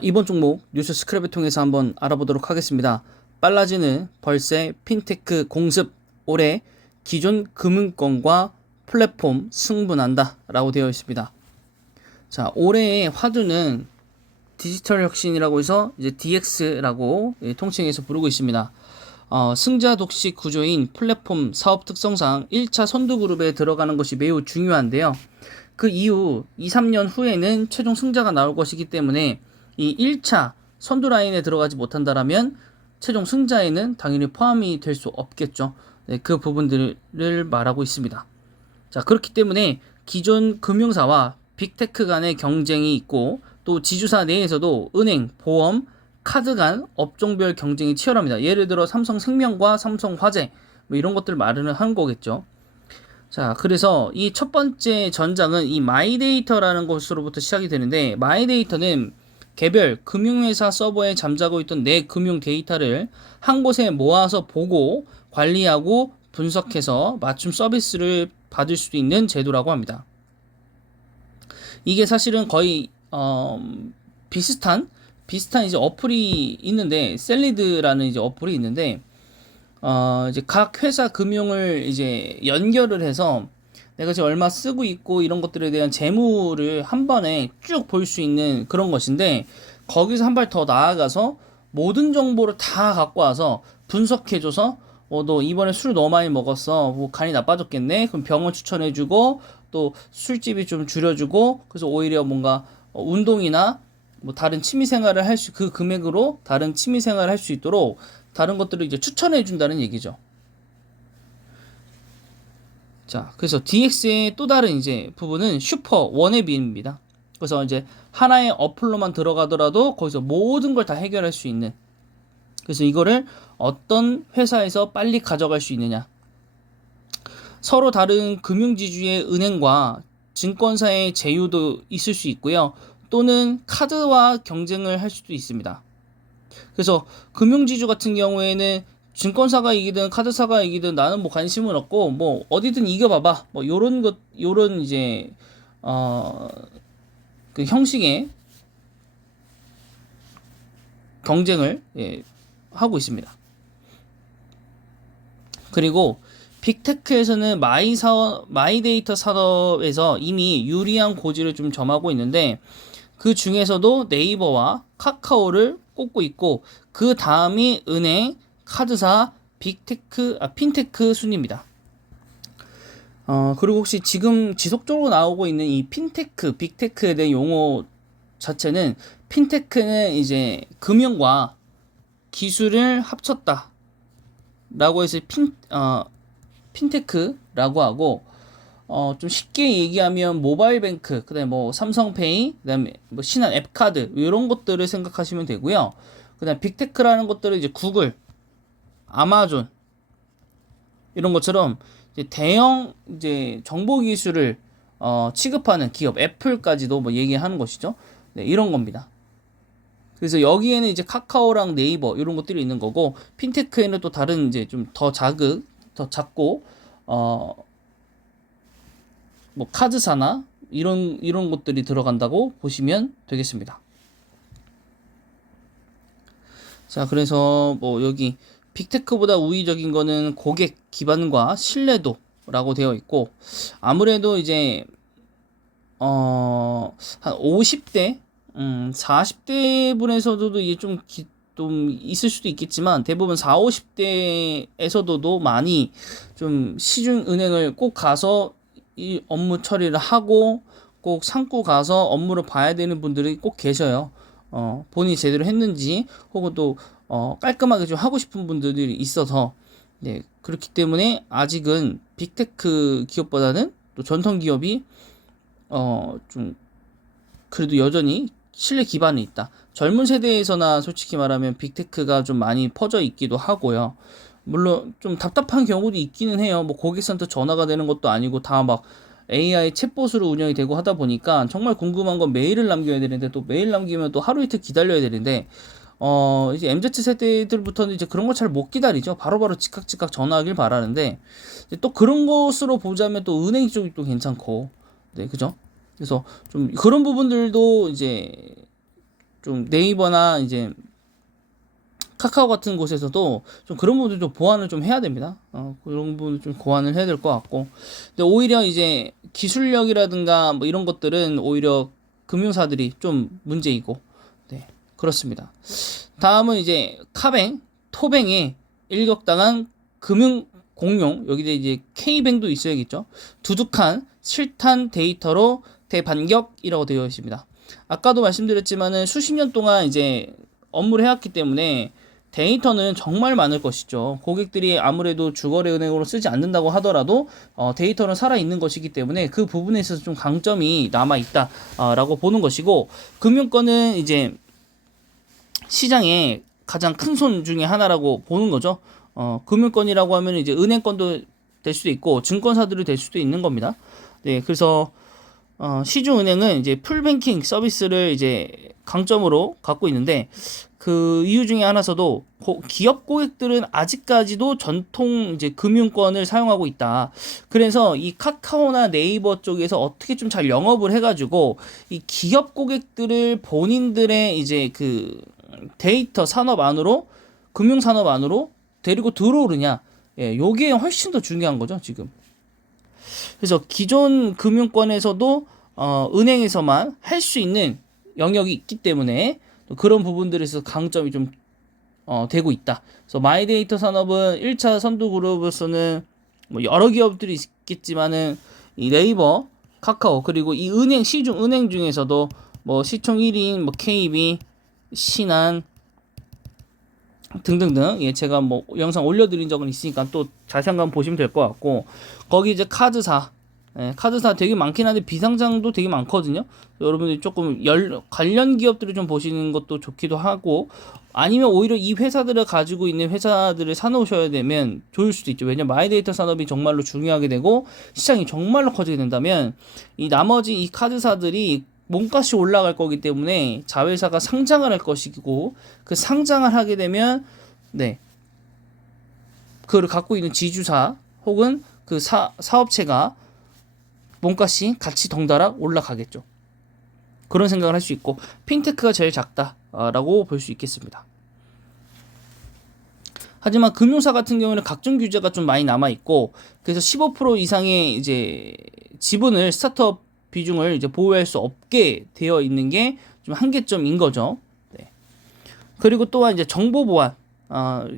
이번 종목 뉴스 스크랩을 통해서 한번 알아보도록 하겠습니다. 빨라지는 벌새 핀테크 공습, 올해 기존 금융권과 플랫폼 승부난다 라고 되어 있습니다. 자, 올해의 화두는 디지털 혁신이라고 해서 이제 DX라고 통칭해서 부르고 있습니다. 승자 독식 구조인 플랫폼 사업 특성상 1차 선두그룹에 들어가는 것이 매우 중요한데요. 그 이후 2, 3년 후에는 최종 승자가 나올 것이기 때문에 이 1차 선두 라인에 들어가지 못한다라면 최종 승자에는 당연히 포함이 될 수 없겠죠. 네, 그 부분들을 말하고 있습니다. 자, 그렇기 때문에 기존 금융사와 빅테크 간의 경쟁이 있고 또 지주사 내에서도 은행, 보험, 카드 간 업종별 경쟁이 치열합니다. 예를 들어 삼성생명과 삼성화재 뭐 이런 것들 말을 하는 거겠죠. 자, 그래서 이 첫 번째 전장은 이 마이데이터라는 것으로부터 시작이 되는데, 마이데이터는 개별 금융회사 서버에 잠자고 있던 내 금융 데이터를 한 곳에 모아서 보고 관리하고 분석해서 맞춤 서비스를 받을 수 있는 제도라고 합니다. 이게 사실은 거의 비슷한 이제 어플이 있는데, 셀리드라는 이제 어플이 있는데, 이제 각 회사 금융을 이제 연결을 해서 내가 지금 얼마 쓰고 있고 이런 것들에 대한 재무를 한 번에 쭉 볼 수 있는 그런 것인데, 거기서 한 발 더 나아가서 모든 정보를 다 갖고 와서 분석해줘서 너 이번에 술 너무 많이 먹었어. 뭐 간이 나빠졌겠네. 그럼 병원 추천해주고 또 술집이 좀 줄여주고, 그래서 오히려 뭔가 운동이나 뭐 다른 취미 생활을 그 금액으로 다른 취미 생활을 할 수 있도록 다른 것들을 이제 추천해 준다는 얘기죠. 자, 그래서 DX의 또 다른 이제 부분은 슈퍼 원앱입니다. 그래서 이제 하나의 어플로만 들어가더라도 거기서 모든 걸 다 해결할 수 있는. 그래서 이거를 어떤 회사에서 빨리 가져갈 수 있느냐. 서로 다른 금융지주의 은행과 증권사의 제휴도 있을 수 있고요. 또는 카드와 경쟁을 할 수도 있습니다. 그래서 금융지주 같은 경우에는 증권사가 이기든 카드사가 이기든 나는 뭐 관심은 없고 뭐 어디든 이겨봐봐 뭐 요런 이제 그 형식의 경쟁을 하고 있습니다. 그리고 빅테크에서는 마이데이터 산업에서 이미 유리한 고지를 좀 점하고 있는데, 그 중에서도 네이버와 카카오를 꼽고 있고, 그 다음이 은행, 카드사, 핀테크 순입니다. 그리고 혹시 지금 지속적으로 나오고 있는 이 빅테크에 대한 용어 자체는, 핀테크는 이제 금융과 기술을 합쳤다 라고 해서 핀테크라고 하고, 좀 쉽게 얘기하면 모바일 뱅크, 그다음에 뭐 삼성페이, 그다음에 뭐 신한 앱카드 이런 것들을 생각하시면 되고요. 그다음에 빅테크라는 것들은 이제 구글, 아마존 이런 것처럼 이제 대형 이제 정보 기술을 취급하는 기업, 애플까지도 뭐 얘기하는 것이죠. 네, 이런 겁니다. 그래서 여기에는 이제 카카오랑 네이버 이런 것들이 있는 거고, 핀테크에는 또 다른 이제 좀 더 작고 뭐 카드사나 이런 것들이 들어간다고 보시면 되겠습니다. 자, 그래서 뭐 여기 빅테크보다 우위적인 거는 고객 기반과 신뢰도라고 되어 있고, 아무래도 이제 한 50대 40대 분에서도 이게 좀 있을 수도 있겠지만, 대부분 40, 50대에서도 많이 좀 시중은행을 꼭 가서 이 업무 처리를 하고 꼭 상구 가서 업무를 봐야 되는 분들이 꼭 계셔요. 본인이 제대로 했는지, 혹은 또 깔끔하게 좀 하고 싶은 분들이 있어서, 네, 그렇기 때문에 아직은 빅테크 기업보다는 또 전통 기업이 좀 그래도 여전히 신뢰 기반이 있다. 젊은 세대에서나 솔직히 말하면 빅테크가 좀 많이 퍼져 있기도 하고요. 물론 좀 답답한 경우도 있기는 해요. 뭐 고객센터 전화가 되는 것도 아니고 다 막 AI 챗봇으로 운영이 되고 하다 보니까 정말 궁금한 건 메일을 남겨야 되는데, 또 메일 남기면 또 하루 이틀 기다려야 되는데, 이제 MZ 세대들부터는 이제 그런 걸 잘 못 기다리죠. 바로바로 즉각 전화하길 바라는데, 또 그런 것으로 보자면 또 은행 쪽이 또 괜찮고, 네, 그죠? 그래서 좀 그런 부분들도 이제 좀 네이버나 이제 카카오 같은 곳에서도 좀 그런 부분들 좀 보완을 좀 해야 됩니다. 그런 부분을 좀 보완을 해야 될 것 같고. 근데 오히려 이제 기술력이라든가 뭐 이런 것들은 오히려 금융사들이 좀 문제이고, 네, 그렇습니다. 다음은 이제 카뱅, 토뱅의 일격당한 금융 공용, 여기에 이제 K뱅도 있어야겠죠. 두둑한 실탄 데이터로 대반격이라고 되어 있습니다. 아까도 말씀드렸지만은 수십 년 동안 이제 업무를 해왔기 때문에 데이터는 정말 많을 것이죠. 고객들이 아무래도 주거래 은행으로 쓰지 않는다고 하더라도 데이터는 살아있는 것이기 때문에 그 부분에 있어서 좀 강점이 남아있다라고 보는 것이고, 금융권은 이제 시장의 가장 큰 손 중에 하나라고 보는 거죠. 금융권이라고 하면 이제 은행권도 될 수도 있고 증권사들이 될 수도 있는 겁니다. 네, 그래서 시중은행은 이제 풀뱅킹 서비스를 이제 강점으로 갖고 있는데, 그 이유 중에 하나서도 기업 고객들은 아직까지도 전통 이제 금융권을 사용하고 있다. 그래서 이 카카오나 네이버 쪽에서 어떻게 좀 잘 영업을 해가지고 이 기업 고객들을 본인들의 이제 그 데이터 산업 안으로, 금융 산업 안으로 데리고 들어오느냐, 예, 요게 훨씬 더 중요한 거죠 지금. 그래서 기존 금융권에서도 은행에서만 할 수 있는 영역이 있기 때문에 그런 부분들에서 강점이 좀 되고 있다. 그래서 마이데이터 산업은 1차 선두 그룹으로서는 뭐 여러 기업들이 있겠지만은 이 네이버, 카카오, 그리고 이 은행, 시중 은행 중에서도 뭐 시총 1위인 뭐 KB, 신한 등등등, 예, 제가 뭐 영상 올려드린 적은 있으니까 또 자세한 거 한번 보시면 될 것 같고, 거기 이제 카드사, 예, 카드사 되게 많긴 한데 비상장도 되게 많거든요. 여러분들이 조금 관련 기업들을 좀 보시는 것도 좋기도 하고, 아니면 오히려 이 회사들을 가지고 있는 회사들을 사놓으셔야 되면 좋을 수도 있죠. 왜냐면 마이데이터 산업이 정말로 중요하게 되고 시장이 정말로 커지게 된다면 이 나머지 이 카드사들이 몸값이 올라갈 거기 때문에 자회사가 상장을 할 것이고, 그 상장을 하게 되면 네, 그를 갖고 있는 지주사 혹은 그 사업체가 몸값이 같이 덩달아 올라가겠죠. 그런 생각을 할 수 있고, 핀테크가 제일 작다라고 볼 수 있겠습니다. 하지만 금융사 같은 경우는 각종 규제가 좀 많이 남아 있고, 그래서 15% 이상의 이제 지분을 스타트업 비중을 이제 보유할 수 없게 되어 있는 게 좀 한계점인 거죠. 네. 그리고 또한 이제 정보 보안,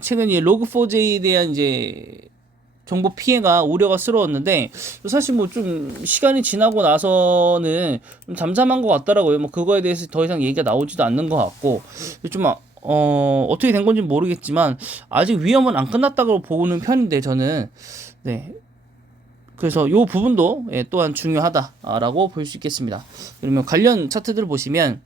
최근 이 로그4j에 대한 이제 정보 피해가 우려가 스러웠는데, 사실 뭐 좀 시간이 지나고 나서는 좀 잠잠한 것 같더라고요. 뭐 그거에 대해서 더 이상 얘기가 나오지도 않는 것 같고, 좀 어떻게 된 건지 모르겠지만 아직 위험은 안 끝났다고 보는 편인데 저는, 네. 그래서 요 부분도, 예, 또한 중요하다라고 볼 수 있겠습니다. 그러면 관련 차트들을 보시면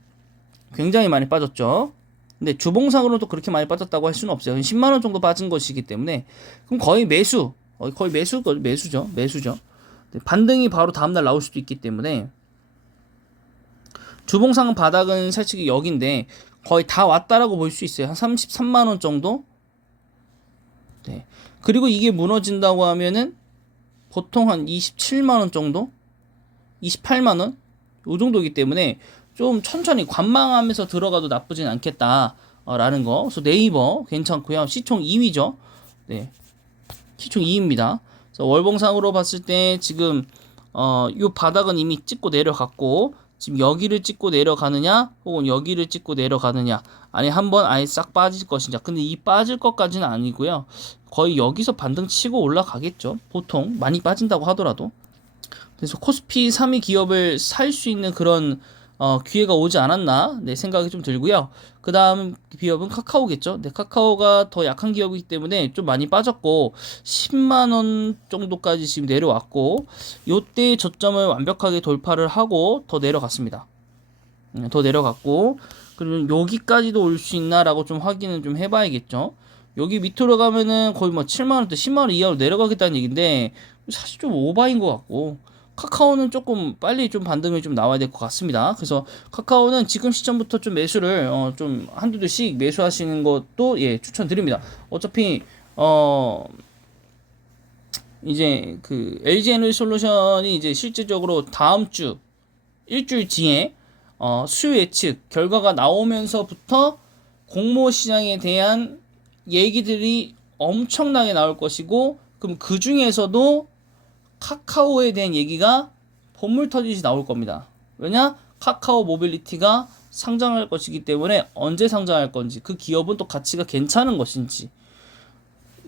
굉장히 많이 빠졌죠. 근데 주봉상으로도 그렇게 많이 빠졌다고 할 수는 없어요. 10만 원 정도 빠진 것이기 때문에, 그럼 거의 매수죠. 네, 반등이 바로 다음날 나올 수도 있기 때문에, 주봉상 바닥은 솔직히 여기인데 거의 다 왔다라고 볼 수 있어요. 한 33만 원 정도. 네. 그리고 이게 무너진다고 하면은 보통 한 27만 원 정도, 28만 원, 요 정도이기 때문에 좀 천천히 관망하면서 들어가도 나쁘진 않겠다라는 거. 그래서 네이버 괜찮고요. 시총 2위죠. 네, 시총 2위입니다. 그래서 월봉상으로 봤을 때 지금 요 바닥은 이미 찍고 내려갔고, 지금 여기를 찍고 내려가느냐 혹은 여기를 찍고 내려가느냐, 아니 한번 아예 싹 빠질 것이냐. 근데 이 빠질 것까지는 아니고요. 거의 여기서 반등 치고 올라가겠죠. 보통 많이 빠진다고 하더라도. 그래서 코스피 3위 기업을 살 수 있는 그런 기회가 오지 않았나, 네, 생각이 좀 들고요. 그 다음 기업은 카카오겠죠. 네, 카카오가 더 약한 기업이기 때문에 좀 많이 빠졌고 10만원 정도까지 지금 내려왔고, 요때 저점을 완벽하게 돌파를 하고 더 내려갔습니다. 더 내려갔고, 그리고 여기까지도 올 수 있나라고 좀 확인을 좀 해봐야겠죠. 여기 밑으로 가면은 거의 뭐 7만원대 10만원 이하로 내려가겠다는 얘기인데, 사실 좀 오바인 것 같고, 카카오는 조금 빨리 좀 반등이 좀 나와야 될 것 같습니다. 그래서 카카오는 지금 시점부터 좀 매수를 좀 한두 두씩 매수하시는 것도, 예, 추천드립니다. 어차피 이제 그 LG 에너지 솔루션이 이제 실질적으로 다음 주 일주일 뒤에 수요 예측 결과가 나오면서부터 공모 시장에 대한 얘기들이 엄청나게 나올 것이고, 그럼 그 중에서도 카카오에 대한 얘기가 본물 터지듯이 나올 겁니다. 왜냐? 카카오 모빌리티가 상장할 것이기 때문에 언제 상장할 건지, 그 기업은 또 가치가 괜찮은 것인지,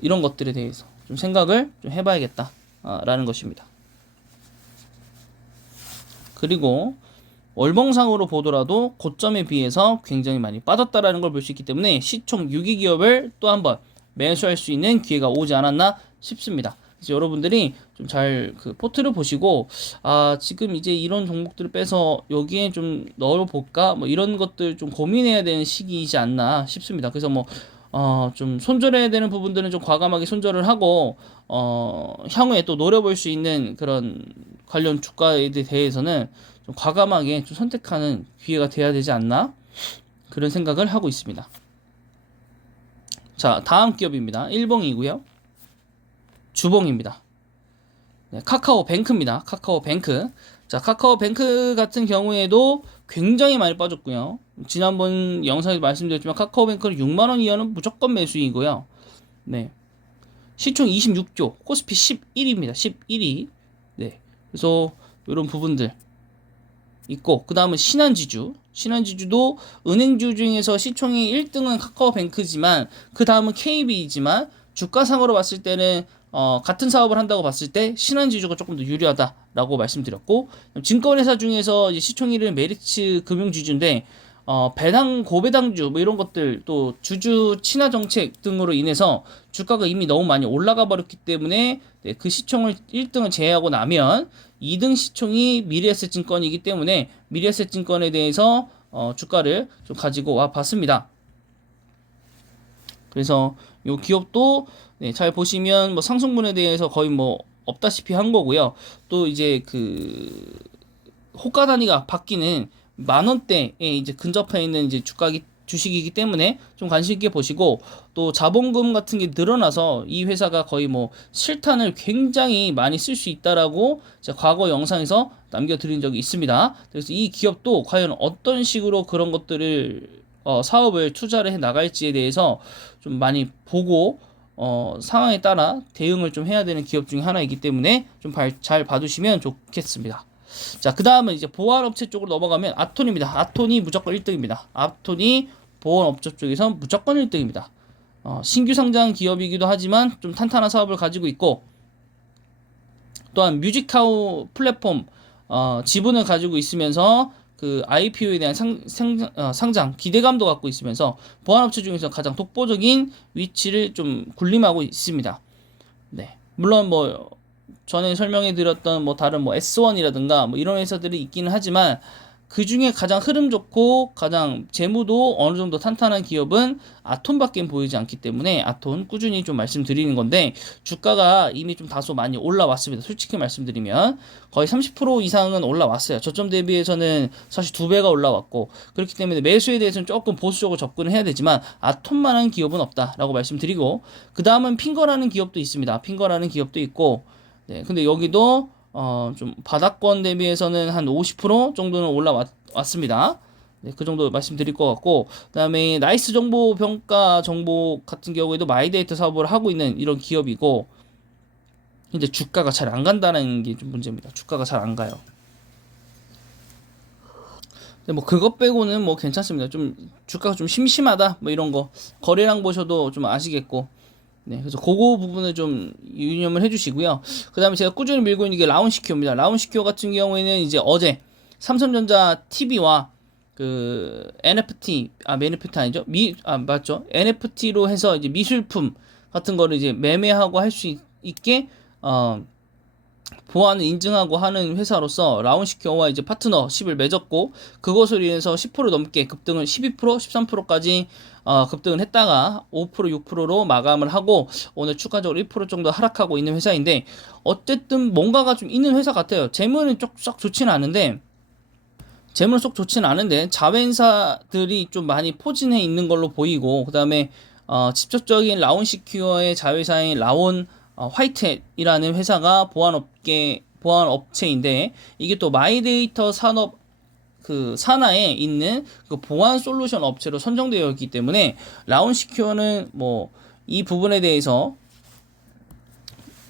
이런 것들에 대해서 좀 생각을 좀 해봐야겠다 라는 것입니다. 그리고 월봉상으로 보더라도 고점에 비해서 굉장히 많이 빠졌다라는 걸 볼 수 있기 때문에 시총 6위 기업을 또 한번 매수할 수 있는 기회가 오지 않았나 싶습니다. 그래서 여러분들이 좀 잘 그 포트를 보시고, 지금 이제 이런 종목들을 빼서 여기에 좀 넣어볼까, 뭐 이런 것들 좀 고민해야 되는 시기이지 않나 싶습니다. 그래서 뭐 좀 손절해야 되는 부분들은 좀 과감하게 손절을 하고, 향후에 또 노려볼 수 있는 그런 관련 주가에 대해서는 좀 과감하게 좀 선택하는 기회가 돼야 되지 않나, 그런 생각을 하고 있습니다. 자, 다음 기업입니다. 일봉이고요. 주봉입니다. 네, 카카오뱅크입니다. 카카오뱅크. 자, 카카오뱅크 같은 경우에도 굉장히 많이 빠졌고요. 지난번 영상에서 말씀드렸지만 카카오뱅크는 6만원 이하는 무조건 매수이고요. 네. 시총 26조, 코스피 11위입니다. 11위. 네. 그래서 이런 부분들 있고, 그 다음은 신한지주. 신한지주도 은행주 중에서 시총이 1등은 카카오뱅크지만 그 다음은 KB이지만 주가상으로 봤을 때는 같은 사업을 한다고 봤을 때 신한지주가 조금 더 유리하다라고 말씀드렸고, 증권회사 중에서 이제 시총 1위는 메리츠 금융지주인데 배당 고배당주 뭐 이런 것들, 또 주주 친화 정책 등으로 인해서 주가가 이미 너무 많이 올라가 버렸기 때문에, 네, 그 시총을 1등을 제외하고 나면 2등 시총이 미래에셋증권이기 때문에 미래에셋증권에 대해서 주가를 좀 가지고 와 봤습니다. 그래서 이 기업도 네, 잘 보시면 뭐 상승분에 대해서 거의 뭐 없다시피 한 거고요. 또 이제 그 호가 단위가 바뀌는 만원대에 이제 근접해 있는 이제 주식이기 때문에 좀 관심 있게 보시고, 또 자본금 같은 게 늘어나서 이 회사가 거의 뭐 실탄을 굉장히 많이 쓸 수 있다라고 제가 과거 영상에서 남겨드린 적이 있습니다. 그래서 이 기업도 과연 어떤 식으로 그런 것들을 사업을 투자를 해 나갈지에 대해서 좀 많이 보고 상황에 따라 대응을 좀 해야 되는 기업 중에 하나이기 때문에 좀 잘 봐두시면 좋겠습니다. 자, 그 다음은 이제 보안업체 쪽으로 넘어가면 아톤입니다. 아톤이 무조건 1등입니다. 아톤이 보안업체 쪽에서 무조건 1등입니다. 신규 상장 기업이기도 하지만 좀 탄탄한 사업을 가지고 있고, 또한 뮤직카우 플랫폼 지분을 가지고 있으면서 그 IPO에 대한 상장 기대감도 갖고 있으면서 보안업체 중에서 가장 독보적인 위치를 좀 군림하고 있습니다. 네, 물론 뭐 전에 설명해 드렸던 뭐 다른 뭐 S1이라든가 뭐 이런 회사들이 있기는 하지만, 그 중에 가장 흐름 좋고 가장 재무도 어느 정도 탄탄한 기업은 아톤밖에 보이지 않기 때문에 아톤 꾸준히 좀 말씀드리는 건데, 주가가 이미 좀 다소 많이 올라왔습니다. 솔직히 말씀드리면 거의 30% 이상은 올라왔어요. 저점 대비해서는 사실 2배가 올라왔고, 그렇기 때문에 매수에 대해서는 조금 보수적으로 접근을 해야 되지만 아톤만한 기업은 없다라고 말씀드리고, 그 다음은 핑거라는 기업도 있습니다. 핑거라는 기업도 있고, 네, 근데 여기도 좀 바닥권 대비해서는 한 50% 정도는 올라왔습니다. 네, 그 정도 말씀드릴 것 같고, 그 다음에 나이스 정보 평가 정보 같은 경우에도 마이데이터 사업을 하고 있는 이런 기업이고, 근데 주가가 잘 안 간다는 게 좀 문제입니다. 주가가 잘 안 가요. 근데 뭐 그것 빼고는 뭐 괜찮습니다. 좀 주가가 좀 심심하다 뭐 이런 거 거래량 보셔도 좀 아시겠고, 네, 그래서 그거 부분을 좀 유념을 해주시고요. 그 다음에 제가 꾸준히 밀고 있는 게 라운시큐어입니다. 라운시큐어 같은 경우에는 이제 어제 삼성전자 TV와 그 NFT, NFT 아니죠? 맞죠? NFT로 해서 이제 미술품 같은 거를 이제 매매하고 할 수 있게, 보안을 인증하고 하는 회사로서 라운시큐어와 이제 파트너십을 맺었고, 그것으로 인해서 10% 넘게 급등을 12%, 13%까지 급등을 했다가 5%, 6%로 마감을 하고 오늘 추가적으로 1% 정도 하락하고 있는 회사인데, 어쨌든 뭔가가 좀 있는 회사 같아요. 재무는 썩 좋지는 않은데, 자회사들이 좀 많이 포진해 있는 걸로 보이고, 그 다음에 직접적인 라운시큐어의 자회사인 라온 화이트이라는 회사가 보안업체인데, 이게 또 마이데이터 산업 그 산하에 있는 그 보안 솔루션 업체로 선정되어 있기 때문에 라운시큐어는 뭐 이 부분에 대해서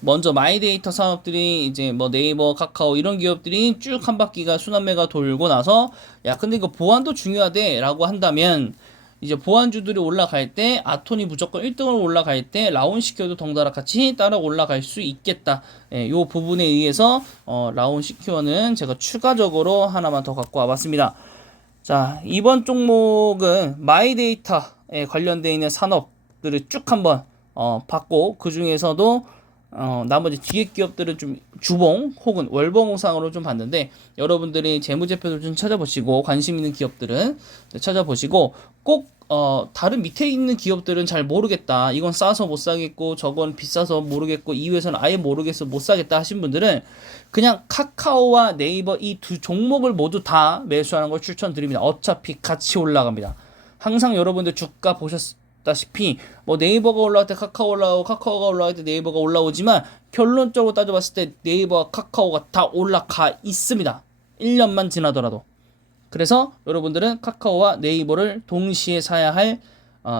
먼저 마이데이터 산업들이 이제 뭐 네이버, 카카오 이런 기업들이 쭉 한 바퀴가 순환매가 돌고 나서 야 근데 이거 보안도 중요하대라고 한다면 이제 보안주들이 올라갈 때 아톤이 무조건 1등으로 올라갈 때 라운시큐어도 덩달아 같이 따라 올라갈 수 있겠다. 예, 요 부분에 의해서 라운시큐어는 제가 추가적으로 하나만 더 갖고 와봤습니다. 자, 이번 종목은 마이데이터에 관련되어 있는 산업들을 쭉 한번 봤고 그 중에서도 나머지 뒤에 기업들은 좀 주봉 혹은 월봉상으로 좀 봤는데 여러분들이 재무제표를 좀 찾아보시고 관심 있는 기업들은 찾아보시고 꼭 다른 밑에 있는 기업들은 잘 모르겠다. 이건 싸서 못 사겠고 저건 비싸서 모르겠고 이 회사는 아예 모르겠어 못 사겠다 하신 분들은 그냥 카카오와 네이버 이 두 종목을 모두 다 매수하는 걸 추천드립니다. 어차피 같이 올라갑니다. 항상 여러분들 주가 보셨다시피 뭐 네이버가 올라갈 때 카카오 올라오고 카카오가 올라갈 때 네이버가 올라오지만 결론적으로 따져봤을 때 네이버와 카카오가 다 올라가 있습니다. 1년만 지나더라도. 그래서 여러분들은 카카오와 네이버를 동시에 사야 할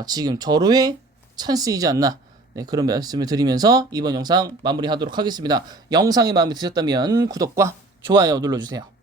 지금 절호의 찬스이지 않나, 네, 그런 말씀을 드리면서 이번 영상 마무리하도록 하겠습니다. 영상이 마음에 드셨다면 구독과 좋아요 눌러주세요.